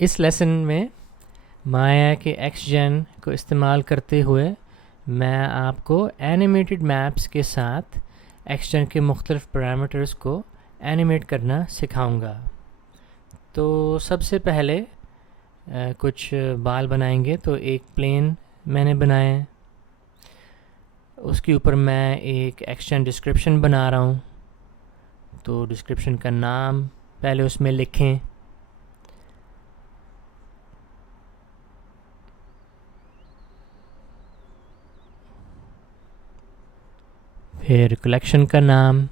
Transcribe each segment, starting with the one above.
इस लेसन में माया के एक्सजेन को इस्तेमाल करते हुए मैं आपको एनिमेटेड मैप्स के साथ एक्सजेन के मुख्तलिफ पैरामीटर्स को एनिमेट करना सिखाऊंगा। तो सबसे पहले कुछ बाल बनाएंगे। तो एक प्लेन मैंने बनाया है, उसके ऊपर मैं एक एक्सजेन डिस्क्रिप्शन बना रहा हूँ। तो डिस्क्रिप्शन का नाम पहले उसमें लिखें, फिर कलेक्शन का नाम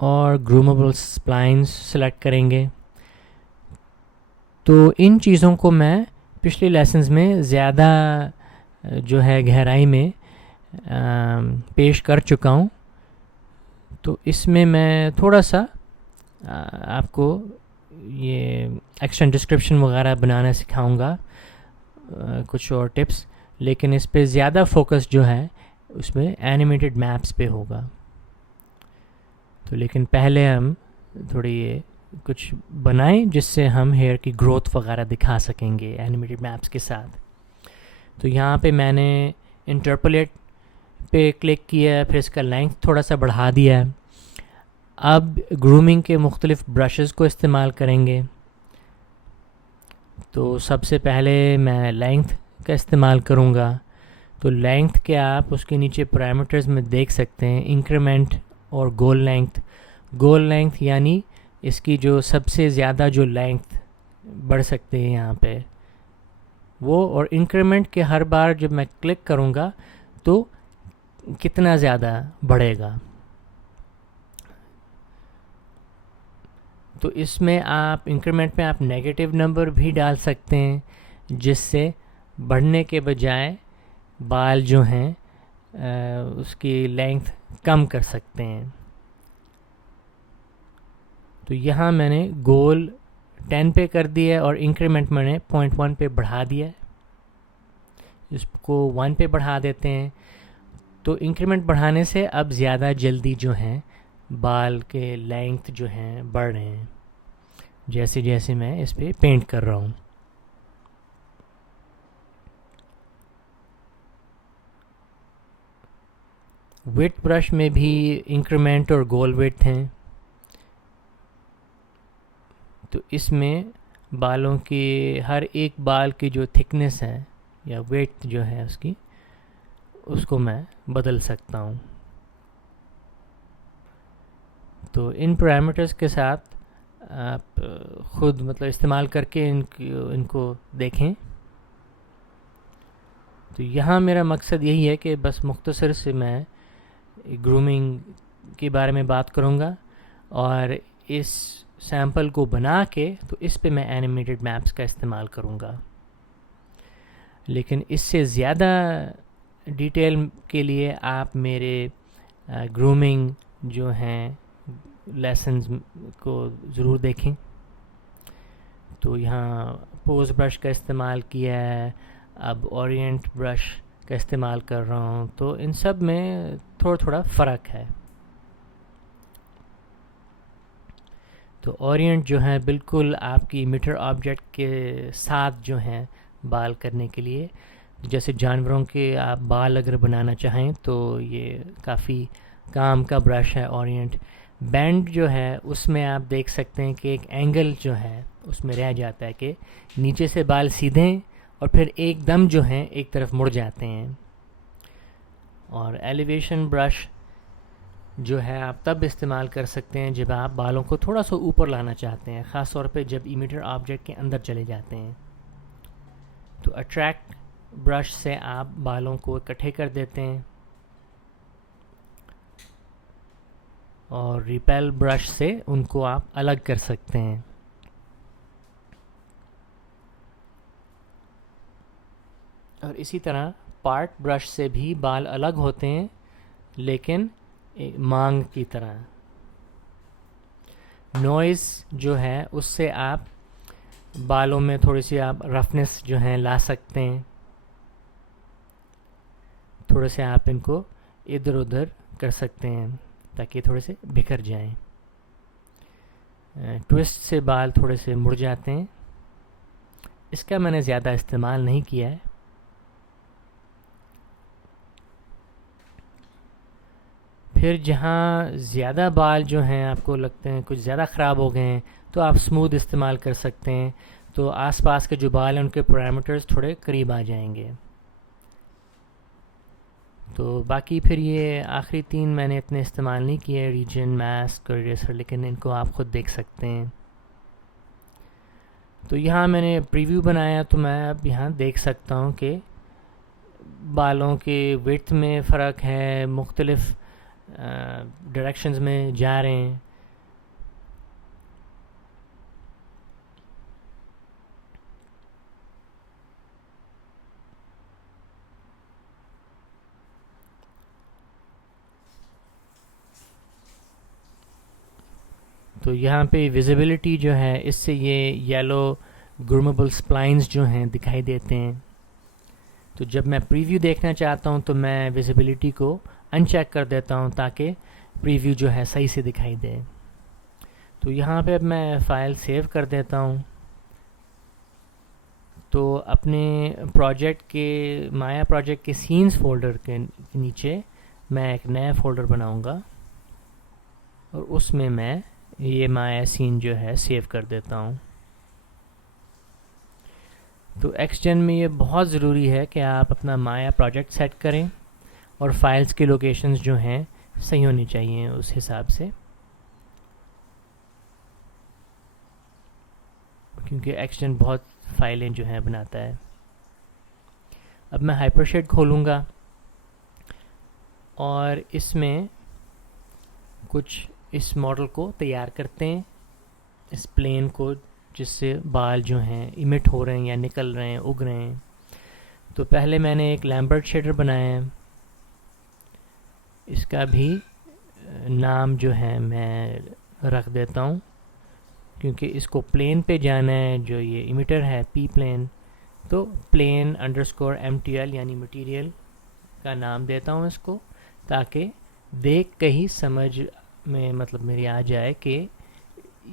और ग्रूमेबल स्प्लाइंस सेलेक्ट करेंगे। तो इन चीज़ों को मैं पिछले लेसन्स में ज़्यादा जो है गहराई में पेश कर चुका हूँ। तो इसमें मैं थोड़ा सा आपको ये एक्शन डिस्क्रिप्शन वगैरह बनाना सिखाऊंगा, कुछ और टिप्स, लेकिन इस पे ज़्यादा फोकस जो है उसमें एनिमेटेड मैप्स पे होगा। तो लेकिन पहले हम थोड़ी ये कुछ बनाएं जिससे हम हेयर की ग्रोथ वगैरह दिखा सकेंगे एनिमेटेड मैप्स के साथ। तो यहाँ पे मैंने इंटरपोलेट पे क्लिक किया है, फिर इसका लेंथ थोड़ा सा बढ़ा दिया है। अब ग्रूमिंग के मुख्तलिफ ब्रशेस को इस्तेमाल करेंगे। तो सबसे पहले मैं लेंथ का इस्तेमाल करूँगा। तो लेंथ के आप उसके नीचे पैरामीटर्स में देख सकते हैं, इंक्रीमेंट और गोल लेंथ। गोल लेंथ यानी इसकी जो सबसे ज़्यादा जो लेंथ बढ़ सकते हैं यहाँ पे वो, और इंक्रीमेंट के हर बार जब मैं क्लिक करूँगा तो कितना ज़्यादा बढ़ेगा। तो इसमें आप इंक्रीमेंट में आप नेगेटिव नंबर भी डाल सकते हैं, जिससे बढ़ने के बजाय बाल जो हैं उसकी लेंथ कम कर सकते हैं। तो यहाँ मैंने गोल 10 पे कर दिया है और इंक्रीमेंट मैंने 0.1 पे बढ़ा दिया है। इसको 1 पे बढ़ा देते हैं। तो इंक्रीमेंट बढ़ाने से अब ज़्यादा जल्दी जो हैं बाल के लेंथ जो हैं बढ़ रहे हैं, जैसे जैसे मैं इस पर पेंट कर रहा हूँ। विड्थ ब्रश में भी इंक्रीमेंट और गोल विड्थ हैं। तो इसमें बालों की हर एक बाल की जो थिकनेस है या विड्थ जो है उसकी, उसको मैं बदल सकता हूँ। तो इन पैरामीटर्स के साथ आप ख़ुद मतलब इस्तेमाल करके इनको देखें। तो यहाँ मेरा मकसद यही है कि बस मुख्तसर से मैं ग्रूमिंग के बारे में बात करूँगा और इस सैम्पल को बना के तो इस पे मैं एनिमेटेड मैप्स का इस्तेमाल करूँगा। लेकिन इससे ज़्यादा डिटेल के लिए आप मेरे ग्रूमिंग जो हैं लेसन्स को ज़रूर देखें। तो यहाँ पोज ब्रश का इस्तेमाल किया है, अब ओरिएंट ब्रश का इस्तेमाल कर रहा हूँ। तो इन सब में थोड़ा थोड़ा फ़र्क है। तो ओरिएंट जो है बिल्कुल आपकी इमिटर ऑब्जेक्ट के साथ जो है बाल करने के लिए, जैसे जानवरों के आप बाल अगर बनाना चाहें तो ये काफ़ी काम का ब्रश है ओरिएंट। बैंड जो है उसमें आप देख सकते हैं कि एक एंगल जो है उसमें रह जाता है कि नीचे से बाल सीधे और फिर एकदम जो हैं एक तरफ मुड़ जाते हैं। और एलिवेशन ब्रश जो है आप तब इस्तेमाल कर सकते हैं जब आप बालों को थोड़ा सा ऊपर लाना चाहते हैं, ख़ास तौर पे जब इमिटर ऑब्जेक्ट के अंदर चले जाते हैं। तो अट्रैक्ट ब्रश से आप बालों को इकट्ठे कर देते हैं और रिपेल ब्रश से उनको आप अलग कर सकते हैं। और इसी तरह पार्ट ब्रश से भी बाल अलग होते हैं, लेकिन मांग की तरह। नॉइज़ जो है उससे आप बालों में थोड़ी सी आप रफनेस जो है ला सकते हैं। थोड़े से आप इनको इधर उधर कर सकते हैं ताकि थोड़े से बिखर जाएं। ट्विस्ट से बाल थोड़े से मुड़ जाते हैं। इसका मैंने ज़्यादा इस्तेमाल नहीं किया है। फिर जहाँ ज़्यादा बाल जो हैं आपको लगते हैं कुछ ज़्यादा ख़राब हो गए हैं, तो आप स्मूथ इस्तेमाल कर सकते हैं। तो आसपास के जो बाल हैं उनके पैरामीटर्स थोड़े करीब आ जाएंगे। तो बाकी फिर ये आखिरी 3 मैंने इतने इस्तेमाल नहीं किए, रीजन, मास्क और इरेजर, लेकिन इनको आप ख़ुद देख सकते हैं। तो यहाँ मैंने प्रीव्यू बनाया, तो मैं अब यहाँ देख सकता हूँ कि बालों के विड्थ में फ़र्क है, मुख्तलिफ़ डायरेक्शंस में जा रहे हैं। तो यहाँ पे विजिबिलिटी जो है, इससे ये येलो ग्रूमेबल स्प्लाइंस जो हैं दिखाई देते हैं। तो जब मैं प्रीव्यू देखना चाहता हूँ तो मैं विजिबिलिटी को अनचेक कर देता हूँ ताकि प्रीव्यू जो है सही से दिखाई दे। तो यहाँ पे अब मैं फ़ाइल सेव कर देता हूँ। तो अपने प्रोजेक्ट के, माया प्रोजेक्ट के सीन्स फोल्डर के नीचे मैं एक नया फ़ोल्डर बनाऊँगा और उसमें मैं ये माया सीन जो है सेव कर देता हूँ। तो XGen में ये बहुत ज़रूरी है कि आप अपना माया प्रोजेक्ट सेट करें और फाइल्स के लोकेशंस जो हैं सही होनी चाहिए उस हिसाब से, क्योंकि XGen बहुत फाइलें जो हैं बनाता है। अब मैं हाइपरशेड खोलूँगा और इसमें कुछ इस मॉडल को तैयार करते हैं, इस प्लेन को जिससे बाल जो हैं इमिट हो रहे हैं या निकल रहे हैं, उग रहे हैं। तो पहले मैंने एक लैम्बर्ट शेडर बनाया है, इसका भी नाम जो है मैं रख देता हूँ, क्योंकि इसको प्लेन पे जाना है, जो ये इमिटर है पी प्लेन। तो प्लेन अंडरस्कोर MTL यानी मटेरियल का नाम देता हूँ इसको, ताकि देख के ही समझ में मतलब मेरी आ जाए कि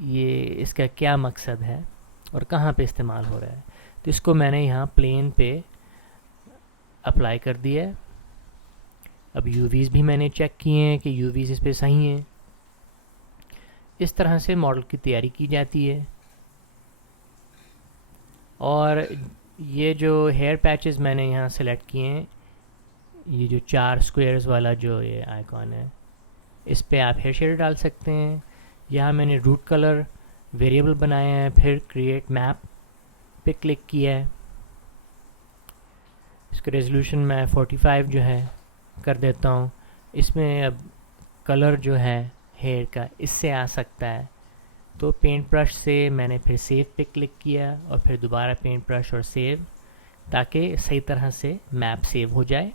ये इसका क्या मकसद है और कहाँ पे इस्तेमाल हो रहा है। तो इसको मैंने यहाँ प्लेन पे अप्लाई कर दिया है। अब UVs भी मैंने चेक किए हैं कि UVs इस पे सही हैं। इस तरह से मॉडल की तैयारी की जाती है। और ये जो हेयर पैचेस मैंने यहाँ सेलेक्ट किए हैं, ये जो 4 स्क्वायर्स वाला जो ये आइकॉन है, इस पे आप हेयर शेडर डाल सकते हैं। यहाँ मैंने रूट कलर वेरिएबल बनाया है, फिर क्रिएट मैप पे क्लिक किया है। इसका रेजोल्यूशन मैं 45 जो है कर देता हूँ। इसमें अब कलर जो है हेयर का इससे आ सकता है, तो पेंट ब्रश से मैंने फिर सेव पे क्लिक किया और फिर दोबारा पेंट ब्रश और सेव, ताकि सही तरह से मैप सेव हो जाए।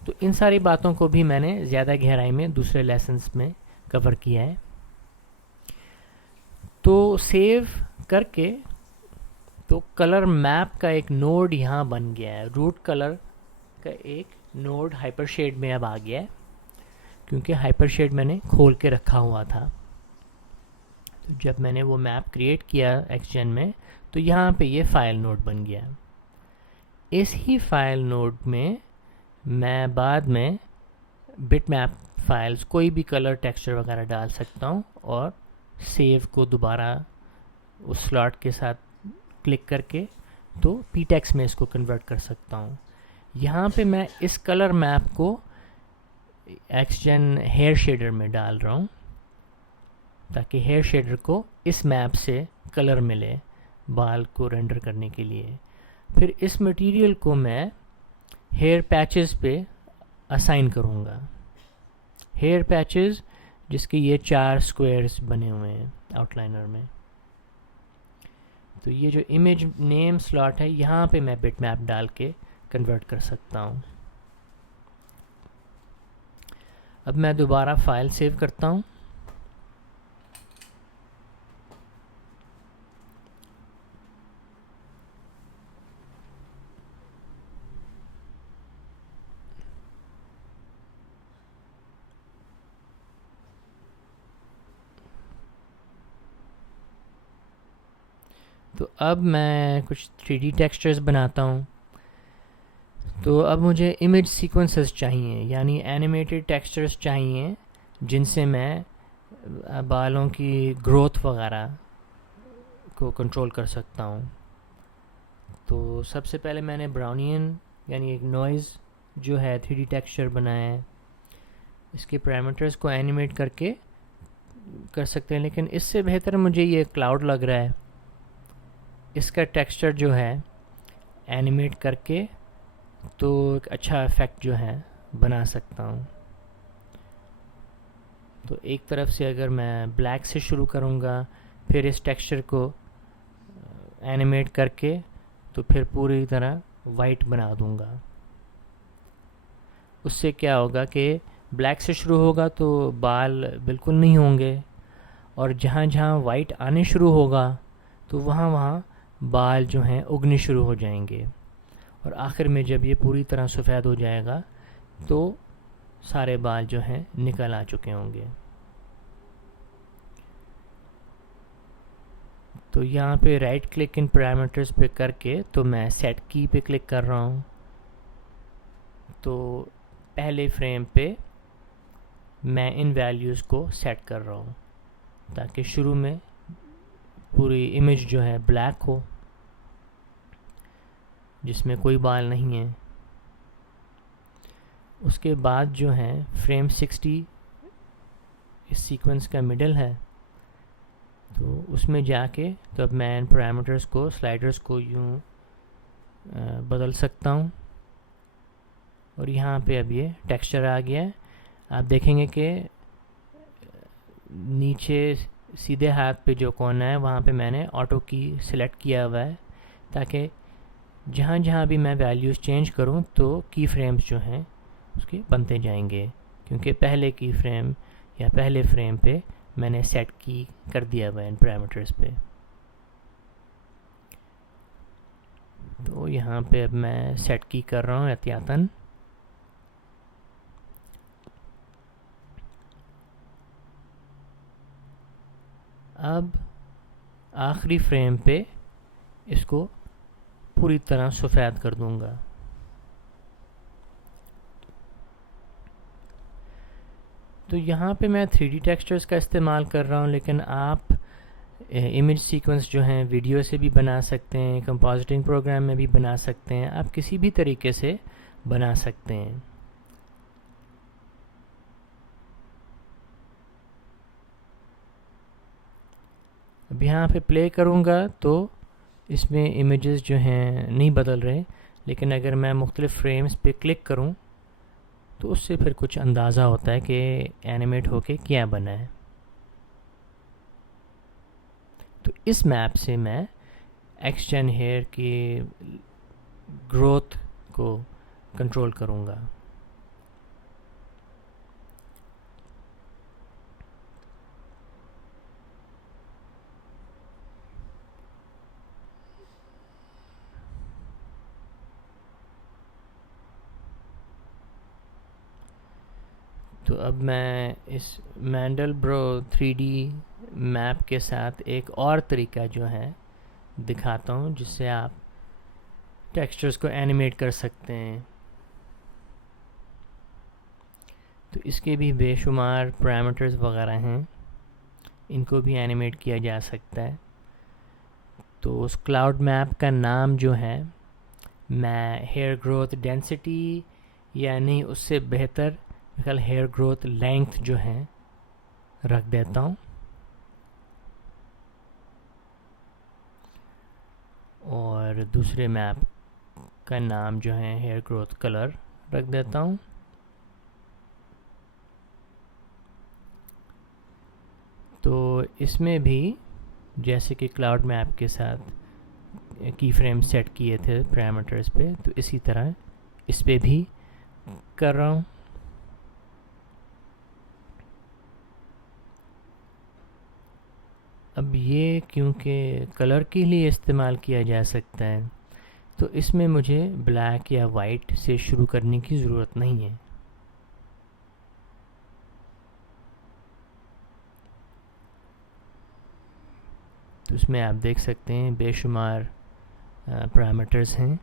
तो इन सारी बातों को भी मैंने ज़्यादा गहराई में दूसरे लेसन्स में कवर किया है। तो सेव करके तो कलर मैप का एक नोड यहाँ बन गया है, रूट कलर का एक नोड हाइपरशेड में अब आ गया है, क्योंकि हाइपरशेड मैंने खोल के रखा हुआ था। तो जब मैंने वो मैप क्रिएट किया XGen में, तो यहाँ पे ये फाइल नोड बन गया। इस ही फाइल नोड में मैं बाद में बिटमैप फाइल्स, कोई भी कलर टेक्सचर वगैरह डाल सकता हूँ और सेव को दोबारा उस स्लॉट के साथ क्लिक करके तो ptex में इसको कन्वर्ट कर सकता हूँ। यहाँ पे मैं इस कलर मैप को XGen हेयर शेडर में डाल रहा हूँ, ताकि हेयर शेडर को इस मैप से कलर मिले बाल को रेंडर करने के लिए। फिर इस मटेरियल को मैं हेयर पैचेस पे असाइन करूँगा। हेयर पैचेस जिसके ये 4 स्क्वायर्स बने हुए हैं आउटलाइनर में। तो ये जो इमेज नेम स्लॉट है, यहाँ पे मैं बिटमैप डाल के कन्वर्ट कर सकता हूँ। अब मैं दोबारा फाइल सेव करता हूँ। तो अब मैं कुछ 3D टेक्सचर्स बनाता हूँ। तो अब मुझे इमेज सीक्वेंसेस चाहिए, यानी एनिमेटेड टेक्सचर्स चाहिए जिनसे मैं बालों की ग्रोथ वगैरह को कंट्रोल कर सकता हूँ। तो सबसे पहले मैंने ब्राउनियन यानी एक नॉइज़ जो है 3D टेक्सचर बनाया है। इसके पैरामीटर्स को एनिमेट करके कर सकते हैं, लेकिन इससे बेहतर मुझे ये क्लाउड लग रहा है। इसका टेक्सचर जो है एनिमेट करके तो एक अच्छा इफेक्ट जो है बना सकता हूँ। तो एक तरफ से अगर मैं ब्लैक से शुरू करूँगा, फिर इस टेक्सचर को एनिमेट करके तो फिर पूरी तरह वाइट बना दूँगा। उससे क्या होगा कि ब्लैक से शुरू होगा तो बाल बिल्कुल नहीं होंगे, और जहाँ जहाँ वाइट आने शुरू होगा तो वहाँ वहाँ बाल जो हैं उगने शुरू हो जाएंगे, और आखिर में जब ये पूरी तरह सफ़ेद हो जाएगा तो सारे बाल जो हैं निकल आ चुके होंगे। तो यहाँ पे राइट क्लिक इन पैरामीटर्स पे करके तो मैं सेट की पे क्लिक कर रहा हूँ। तो पहले फ्रेम पे मैं इन वैल्यूज़ को सेट कर रहा हूँ ताकि शुरू में पूरी इमेज जो है ब्लैक हो, जिसमें कोई बाल नहीं है। उसके बाद जो है फ्रेम 60 इस सीक्वेंस का मिडल है, तो उसमें जाके तो अब मैं इन पैरामीटर्स को, स्लाइडर्स को यूँ बदल सकता हूँ, और यहाँ पे अब ये टेक्सचर आ गया है। आप देखेंगे कि नीचे सीधे हाथ पे जो कोना है वहाँ पे मैंने ऑटो की सिलेक्ट किया हुआ है, ताकि जहाँ जहाँ भी मैं वैल्यूज़ चेंज करूँ तो की फ्रेम्स जो हैं उसके बनते जाएंगे, क्योंकि पहले की फ्रेम या पहले फ्रेम पे मैंने सेट की कर दिया हुआ है इन पैरामीटर्स पे। तो यहाँ पे अब मैं सेट की कर रहा हूँ एहतियातन। अब आखिरी फ्रेम पे इसको पूरी तरह सफ़ेद कर दूंगा। तो यहाँ पे मैं 3D टेक्सचर्स का इस्तेमाल कर रहा हूँ, लेकिन आप इमेज सीक्वेंस जो हैं वीडियो से भी बना सकते हैं, कंपोजिटिंग प्रोग्राम में भी बना सकते हैं, आप किसी भी तरीके से बना सकते हैं। अब यहाँ पे प्ले करूँगा तो इसमें इमेजेस जो हैं नहीं बदल रहे, लेकिन अगर मैं मुख्तलिफ़ फ्रेम्स पे क्लिक करूँ तो उससे फिर कुछ अंदाज़ा होता है कि एनिमेट होके क्या बना है। तो इस मैप से मैं एक्सटेंड हेयर की ग्रोथ को कंट्रोल करूँगा। तो अब मैं इस मैंडलब्रो 3D मैप के साथ एक और तरीका जो है दिखाता हूँ, जिससे आप टेक्सचर्स को एनिमेट कर सकते हैं। तो इसके भी बेशुमार पैरामीटर्स वगैरह हैं, इनको भी एनिमेट किया जा सकता है। तो उस क्लाउड मैप का नाम जो है मैं हेयर ग्रोथ डेंसिटी, यानी उससे बेहतर कल हेयर ग्रोथ लेंथ जो है रख देता हूँ, और दूसरे मैप का नाम जो है हेयर ग्रोथ कलर रख देता हूँ। तो इसमें भी जैसे कि क्लाउड मैप के साथ की फ्रेम सेट किए थे पैरामीटर्स पे, तो इसी तरह इस पे भी कर रहा हूँ। अब ये क्योंकि कलर के लिए इस्तेमाल किया जा सकता है, तो इसमें मुझे ब्लैक या वाइट से शुरू करने की ज़रूरत नहीं है। तो इसमें आप देख सकते हैं बेशुमार पैरामीटर्स हैं।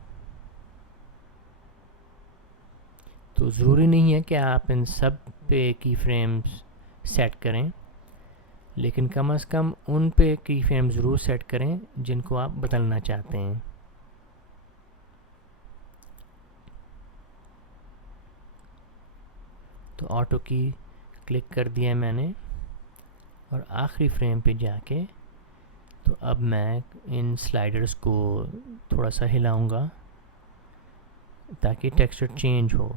तो ज़रूरी नहीं है कि आप इन सब पे की फ्रेम्स सेट करें, लेकिन कम से कम उन पे की फ्रेम ज़रूर सेट करें जिनको आप बदलना चाहते हैं। तो ऑटो की क्लिक कर दिया मैंने और आखिरी फ्रेम पे जाके तो अब मैं इन स्लाइडर्स को थोड़ा सा हिलाऊंगा ताकि टेक्सचर चेंज हो।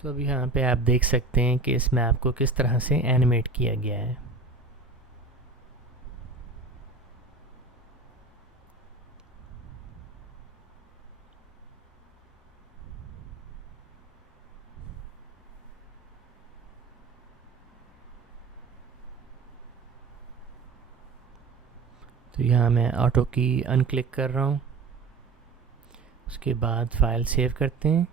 तो अभी यहाँ पे आप देख सकते हैं कि इस मैप को किस तरह से एनिमेट किया गया है। तो यहाँ मैं ऑटो की अनक्लिक कर रहा हूँ। उसके बाद फाइल सेव करते हैं,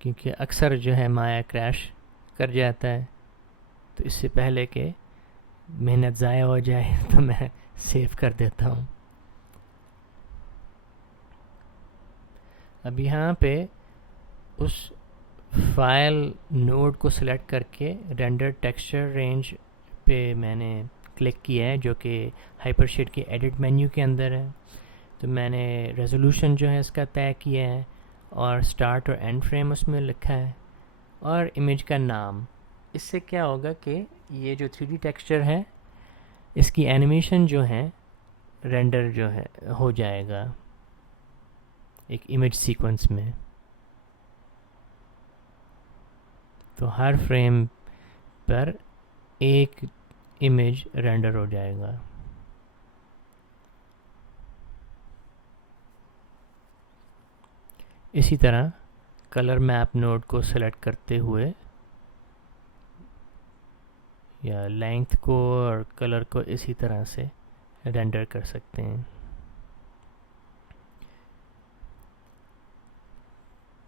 क्योंकि अक्सर जो है माया क्रैश कर जाता है। तो इससे पहले कि मेहनत ज़ाया हो जाए तो मैं सेव कर देता हूँ। अब यहाँ पे उस फाइल नोड को सिलेक्ट करके रेंडर टेक्सचर रेंज पे मैंने क्लिक किया है, जो कि हाइपरशीट के एडिट मेन्यू के अंदर है। तो मैंने रेजोल्यूशन जो है इसका तय किया है और स्टार्ट और एंड फ्रेम उसमें लिखा है और इमेज का नाम। इससे क्या होगा कि ये जो 3D टेक्सचर है इसकी एनिमेशन जो है रेंडर जो है हो जाएगा एक इमेज सीक्वेंस में। तो हर फ्रेम पर एक इमेज रेंडर हो जाएगा। इसी तरह कलर मैप नोड को सेलेक्ट करते हुए या लेंथ को और कलर को इसी तरह से रेंडर कर सकते हैं।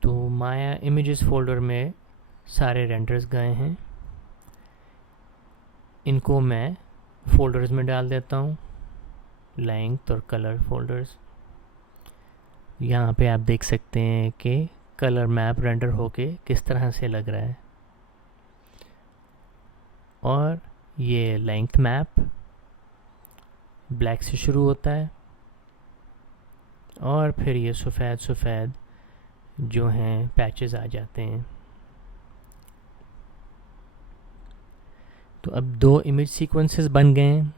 तो माया इमेजेस फोल्डर में सारे रेंडर्स गए हैं। इनको मैं फोल्डर्स में डाल देता हूँ, लेंथ और कलर फोल्डर्स। यहाँ पे आप देख सकते हैं कि कलर मैप रेंडर होके किस तरह से लग रहा है। और ये लेंथ मैप ब्लैक से शुरू होता है और फिर ये सफ़ेद सफ़ेद जो हैं पैचेस आ जाते हैं। तो अब 2 इमेज सीक्वेंसेस बन गए हैं।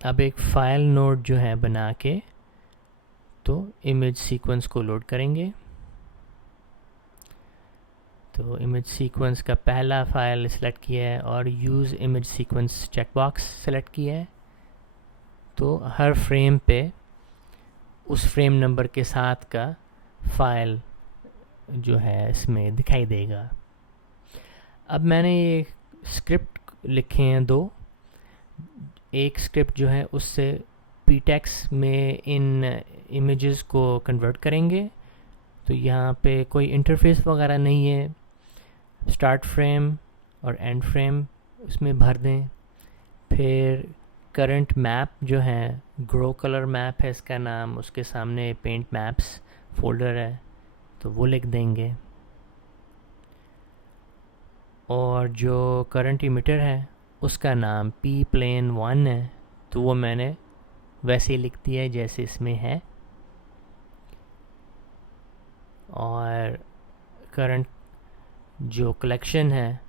अब एक फाइल नोड जो है बना के तो इमेज सीक्वेंस को लोड करेंगे। तो इमेज सीक्वेंस का पहला फाइल सिलेक्ट किया है और use image sequence checkbox select किया है। तो हर फ्रेम पे उस फ्रेम नंबर के साथ का फाइल जो है इसमें दिखाई देगा। अब मैंने ये स्क्रिप्ट लिखे हैं 2। एक स्क्रिप्ट जो है उससे ptex में इन इमेजेस को कन्वर्ट करेंगे। तो यहाँ पे कोई इंटरफेस वगैरह नहीं है। स्टार्ट फ्रेम और एंड फ्रेम उसमें भर दें। फिर करंट मैप जो है ग्रो कलर मैप है इसका नाम, उसके सामने पेंट मैप्स फोल्डर है तो वो लिख देंगे। और जो करंट इमिटर है उसका नाम p plane 1 है, तो वो मैंने वैसे ही लिख दिया है जैसे इसमें है। और करंट जो कलेक्शन है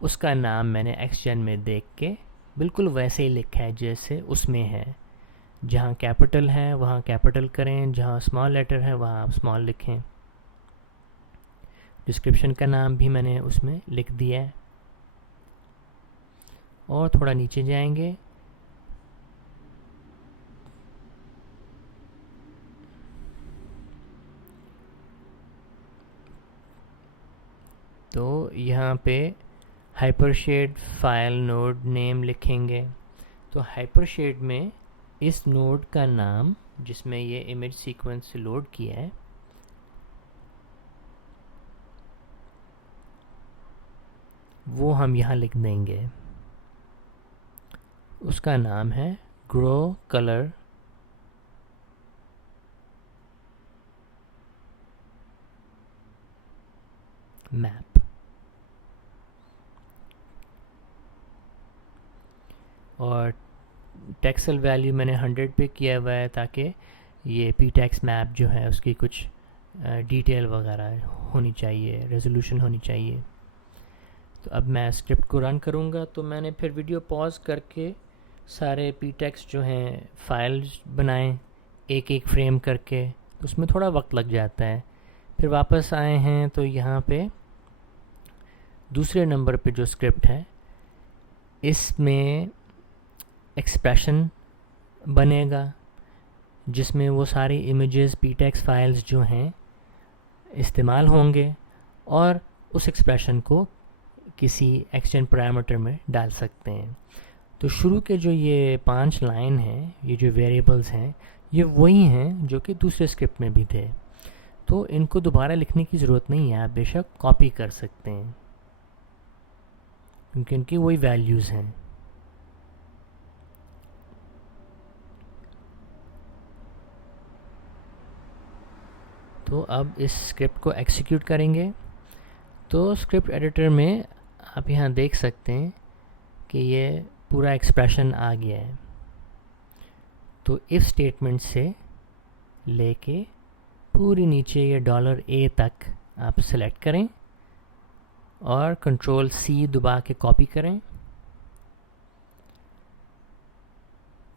उसका नाम मैंने XGen में देख के बिल्कुल वैसे ही लिखा है जैसे उसमें है। जहाँ कैपिटल है वहाँ कैपिटल करें, जहाँ स्मॉल लेटर है वहाँ स्मॉल लिखें। डिस्क्रिप्शन का नाम भी मैंने उसमें लिख दिया है। और थोड़ा नीचे जाएंगे तो यहाँ पे हाइपरशेड फाइल नोड नेम लिखेंगे। तो हाइपरशेड में इस नोड का नाम जिसमें ये इमेज सीक्वेंस लोड किया है वो हम यहाँ लिख देंगे। उसका नाम है ग्रो कलर मैप। और टेक्सल वैल्यू मैंने 100 पे किया हुआ है ताकि ये ptex मैप जो है उसकी कुछ डिटेल वगैरह होनी चाहिए, रेजोल्यूशन होनी चाहिए। तो अब मैं स्क्रिप्ट को रन करूँगा। तो मैंने फिर वीडियो पॉज करके सारे ptex जो हैं फाइल्स बनाएं एक एक फ्रेम करके, तो उसमें थोड़ा वक्त लग जाता है। फिर वापस आए हैं तो यहाँ पे दूसरे नंबर पे जो स्क्रिप्ट है इसमें एक्सप्रेशन बनेगा जिसमें वो सारी इमेजेस ptex फाइल्स जो हैं इस्तेमाल होंगे और उस एक्सप्रेशन को किसी एक्सटेंड पैरामीटर में डाल सकते हैं। तो शुरू के जो ये 5 लाइन हैं, ये जो वेरिएबल्स हैं, ये वही हैं जो कि दूसरे स्क्रिप्ट में भी थे। तो इनको दोबारा लिखने की ज़रूरत नहीं है, आप बेशक कॉपी कर सकते हैं क्योंकि इनकी वही वैल्यूज़ हैं। तो अब इस स्क्रिप्ट को एग्जीक्यूट करेंगे। तो स्क्रिप्ट एडिटर में आप यहाँ देख सकते हैं कि ये पूरा एक्सप्रेशन आ गया है। तो इफ स्टेटमेंट से लेके पूरी नीचे ये $A तक आप सेलेक्ट करें और कंट्रोल C दबा के कॉपी करें।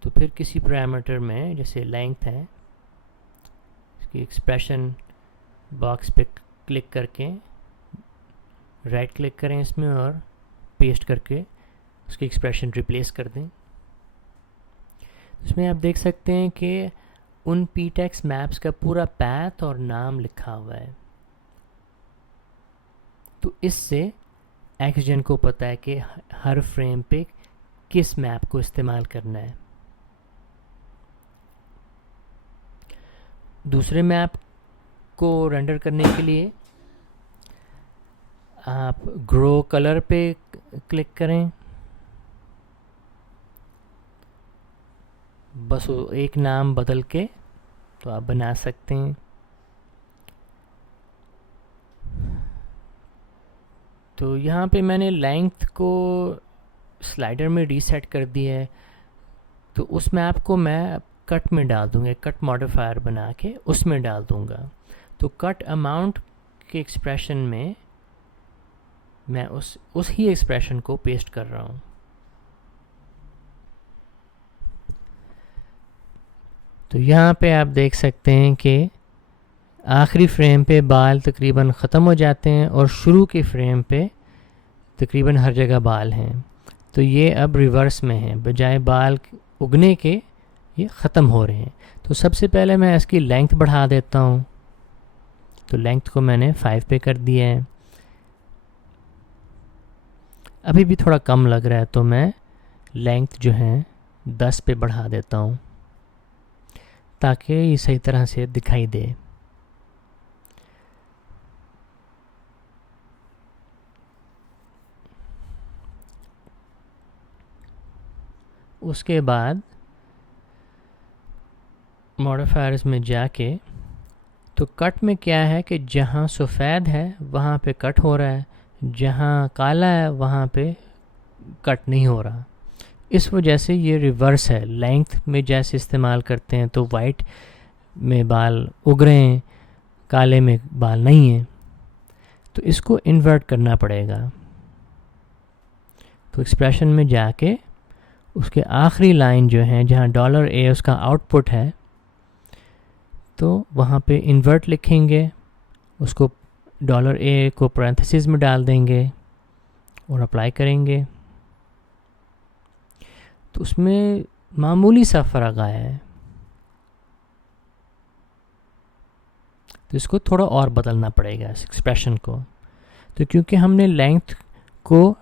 तो फिर किसी पैरामीटर में जैसे लेंथ है, इसकी एक्सप्रेशन बॉक्स पे क्लिक करके राइट क्लिक करें इसमें और पेस्ट करके उसकी एक्सप्रेशन रिप्लेस कर दें। इसमें आप देख सकते हैं कि उन ptex मैप्स का पूरा पैथ और नाम लिखा हुआ है। तो इससे एक्सजन को पता है कि हर फ्रेम पे किस मैप को इस्तेमाल करना है। दूसरे मैप को रेंडर करने के लिए आप ग्रो कलर पे क्लिक करें, बस एक नाम बदल के तो आप बना सकते हैं। तो यहाँ पे मैंने लेंथ को स्लाइडर में रीसेट कर दिया है। तो उस मैप को मैं कट में डाल दूँगा, कट मॉडिफायर बना के उसमें डाल दूँगा। तो कट अमाउंट के एक्सप्रेशन में मैं उस ही एक्सप्रेशन को पेस्ट कर रहा हूँ। तो यहाँ पे आप देख सकते हैं कि आखिरी फ्रेम पे बाल तकरीबन ख़त्म हो जाते हैं और शुरू के फ्रेम पे तकरीबन हर जगह बाल हैं। तो ये अब रिवर्स में है, बजाय बाल उगने के ये ख़त्म हो रहे हैं। तो सबसे पहले मैं इसकी लेंथ बढ़ा देता हूँ। तो लेंथ को मैंने 5 पे कर दिया है। अभी भी थोड़ा कम लग रहा है तो मैं लेंथ जो है 10 पे बढ़ा देता हूँ ताकि ये सही तरह से दिखाई दे। उसके बाद मॉडिफायर्स में जाके तो कट में क्या है कि जहाँ सफ़ेद है वहाँ पे कट हो रहा है, जहाँ काला है वहाँ पे कट नहीं हो रहा। इस वजह से ये रिवर्स है। लेंथ में जैसे इस्तेमाल करते हैं तो वाइट में बाल उग रहे हैं, काले में बाल नहीं हैं। तो इसको इन्वर्ट करना पड़ेगा। तो एक्सप्रेशन में जाके उसके आखिरी लाइन जो है जहाँ $A उसका आउटपुट है, तो वहाँ पे इन्वर्ट लिखेंगे, उसको $A को पैरेंथेसिस में डाल देंगे और अप्लाई करेंगे। तो उसमें मामूली सा फ़र्क आया है, तो इसको थोड़ा और बदलना पड़ेगा इस एक्सप्रेशन को। तो क्योंकि हमने लेंथ को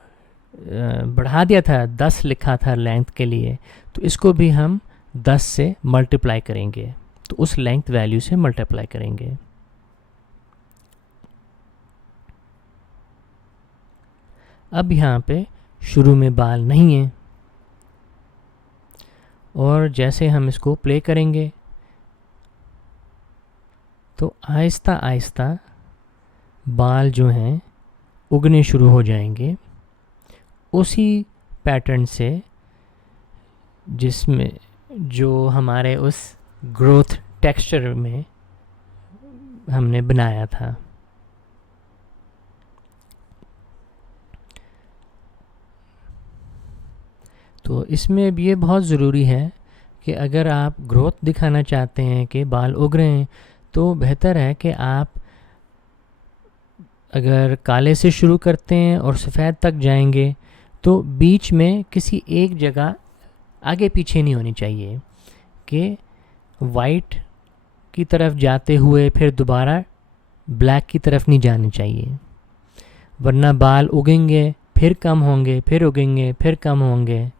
बढ़ा दिया था, 10 लिखा था लेंथ के लिए, तो इसको भी हम 10 से मल्टीप्लाई करेंगे, तो उस लेंथ वैल्यू से मल्टीप्लाई करेंगे। अब यहाँ पे शुरू में बाल नहीं है, और जैसे हम इसको प्ले करेंगे तो आहिस्ता आहिस्ता बाल जो हैं उगने शुरू हो जाएंगे, उसी पैटर्न से जिसमें जो हमारे उस ग्रोथ टेक्सचर में हमने बनाया था। तो इसमें भी ये बहुत ज़रूरी है कि अगर आप ग्रोथ दिखाना चाहते हैं कि बाल उग रहे हैं, तो बेहतर है कि आप अगर काले से शुरू करते हैं और सफ़ेद तक जाएंगे, तो बीच में किसी एक जगह आगे पीछे नहीं होनी चाहिए कि वाइट की तरफ जाते हुए फिर दोबारा ब्लैक की तरफ नहीं जानी चाहिए, वरना बाल उगेंगे फिर कम होंगे, फिर उगेंगे फिर कम होंगे,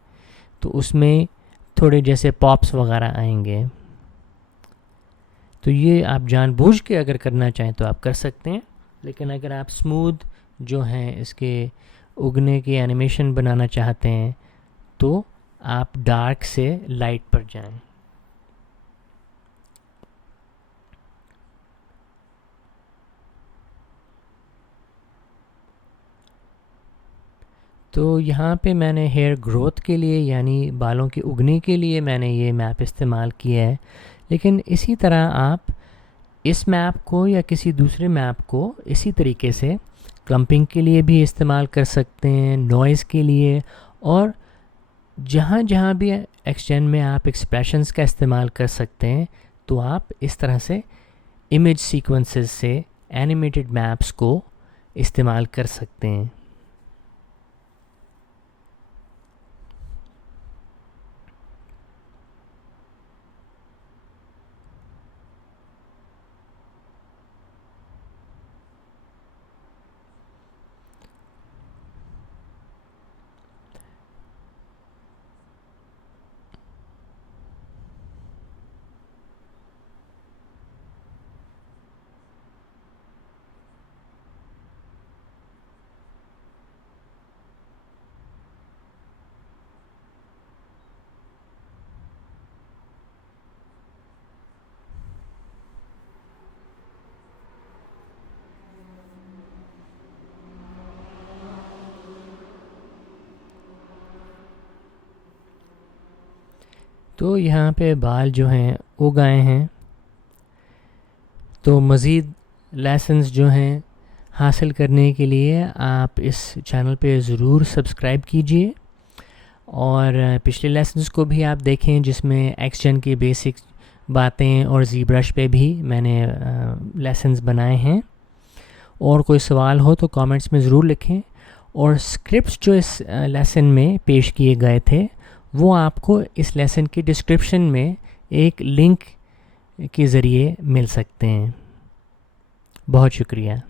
तो उसमें थोड़े जैसे पॉप्स वगैरह आएंगे। तो ये आप जानबूझ के अगर करना चाहें तो आप कर सकते हैं, लेकिन अगर आप स्मूथ जो हैं इसके उगने की एनिमेशन बनाना चाहते हैं तो आप डार्क से लाइट पर जाएं। तो यहाँ पे मैंने हेयर ग्रोथ के लिए यानी बालों के उगने के लिए मैंने ये मैप इस्तेमाल किया है, लेकिन इसी तरह आप इस मैप को या किसी दूसरे मैप को इसी तरीके से क्लम्पिंग के लिए भी इस्तेमाल कर सकते हैं, नॉइज़ के लिए, और जहाँ जहाँ भी एक्सचेंज में आप एक्सप्रेशंस का इस्तेमाल कर सकते हैं, तो आप इस तरह से इमेज सीक्वेंसेस से एनिमेटेड मैप्स को इस्तेमाल कर सकते हैं। तो यहाँ पे बाल जो हैं उग आए हैं, तो मज़ीद लेसन्स जो हैं हासिल करने के लिए आप इस चैनल पे ज़रूर सब्सक्राइब कीजिए, और पिछले लेसन्स को भी आप देखें जिसमें एक्सचेंज की बेसिक बातें और जी ब्रश पे भी मैंने लेसन्स बनाए हैं। और कोई सवाल हो तो कमेंट्स में ज़रूर लिखें, और स्क्रिप्ट्स जो इस लेसन में पेश किए गए थे वो आपको इस लेसन की डिस्क्रिप्शन में एक लिंक के ज़रिए मिल सकते हैं। बहुत शुक्रिया।